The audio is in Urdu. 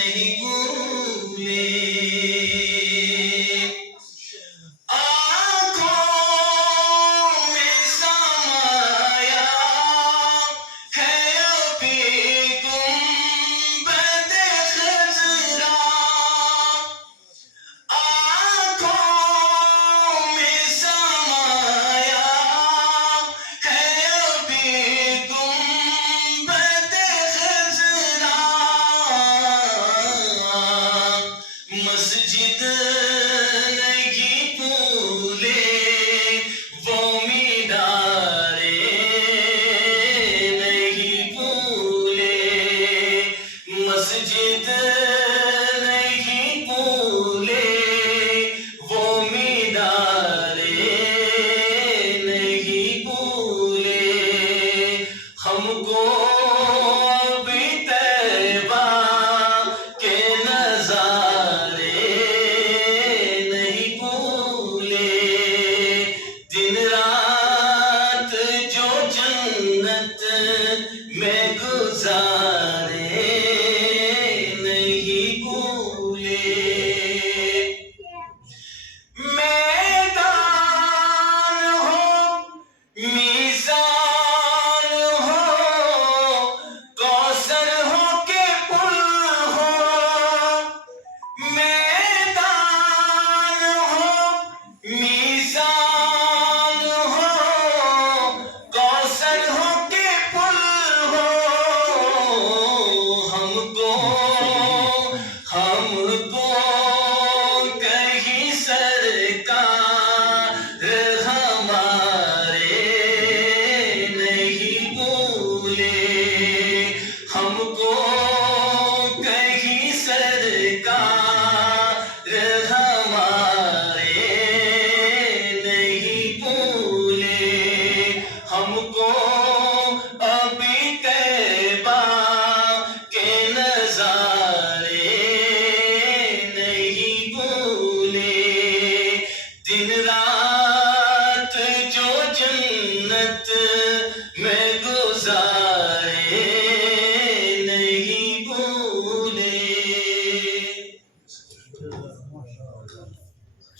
نہیں بھولے مسجد نہیں بھولے وہ مینارے نہیں بھولے مسجد نہیں بھولے وہ مینارے نہیں بھولے ہم کو بھی طیبہ کے نظارے نہیں بھولے دن رات جو جنت میں گزارے نہیں بھولے میدان ہو میزان ہو کوثر ہو کہ پل ہو میدان ہو میزان ہو کوثر ہو کہ پل ہو ہم کو کہیں سرکار ہمارے نہیں بھولے ہم کو کہیں سرکار ہمارے نہیں بھولے ہم کو ابھی طیبہ کے نظارے نہیں بھولے دن رات جو جنت میں گزارے